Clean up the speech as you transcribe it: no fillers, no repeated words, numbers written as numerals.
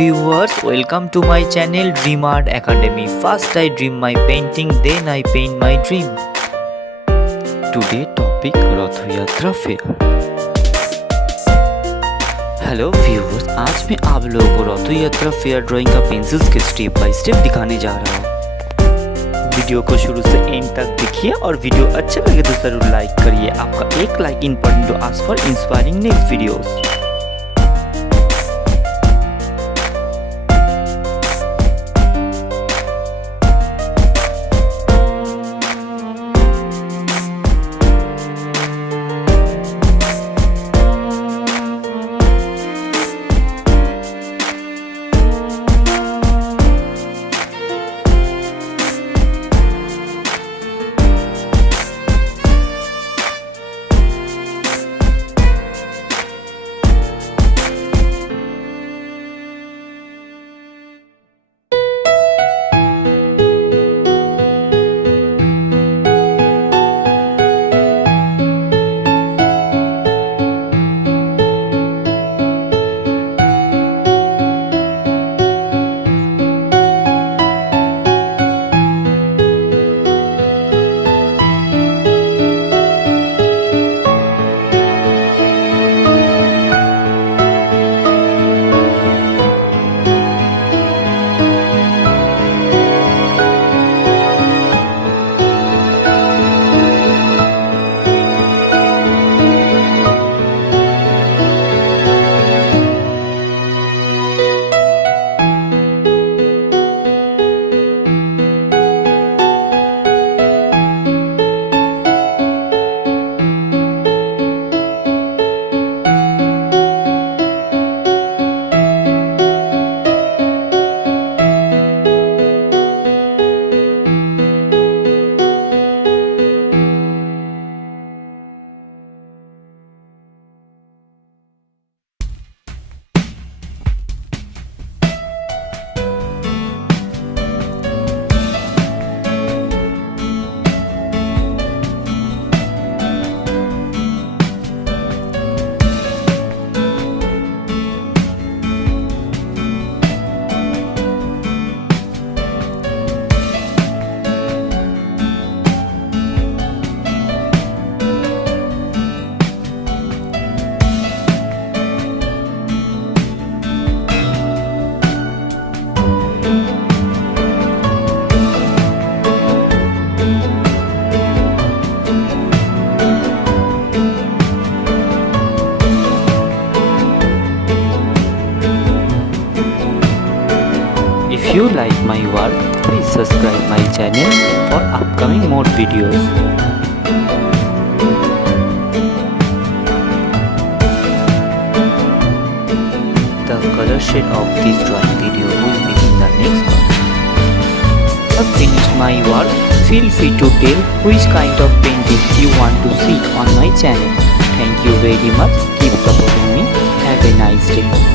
viewers, welcome to my channel Dream Art Academy. First I dream my painting, then I paint my dream. Today topic Rath Yatra fair. Hello viewers, आज मैं आप लोगों को रथ यात्रा fair drawing का pencil sketch step by step दिखाने जा रहा हूँ। वीडियो को शुरू से एंड तक देखिए और वीडियो अच्छा लगे तो जरूर लाइक करिए। आपका एक like important to ask for inspiring next videos. If you like my work, please subscribe my channel for upcoming more videos. The color shade of this drawing video will be in the next one. I've finished my work. Feel free to tell which kind of painting you want to see on my channel. Thank you very much. Keep supporting me. Have a nice day.